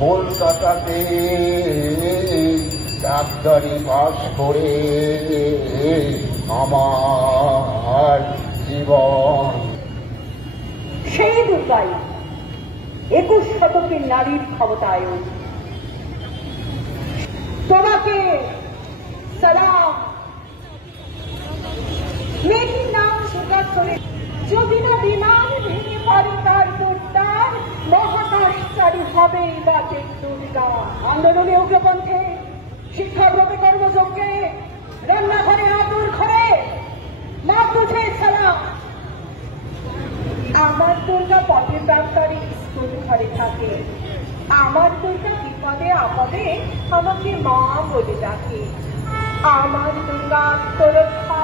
কলকাতাতে ডাক্তারি পাশ করে আমার জীবন। সেই দুর্গাই 21 শতকের নারীর ক্ষমতায়ন। তোমাকে সালাম। মেয়েটির নাম সুগার চলে, যদি না বিমান ভেঙে পড়ে তার দুর্দার, মহাকাশচারী হবে বাতের দুর্গা। আন্দোলনে উগ্রপন্থে, শিক্ষাগ্রতে কর্মযজ্ঞে, রান্নাঘরে আতুর ঘরে মা তুঝে সালাম। আমার দুর্গা পথের ব্যাপারে স্কুল ঘরে থাকে, আমার দুর্গা বিপদে আপদে আমাকে মা বলে ডাকে। আমার দুর্গা আত্মরক্ষা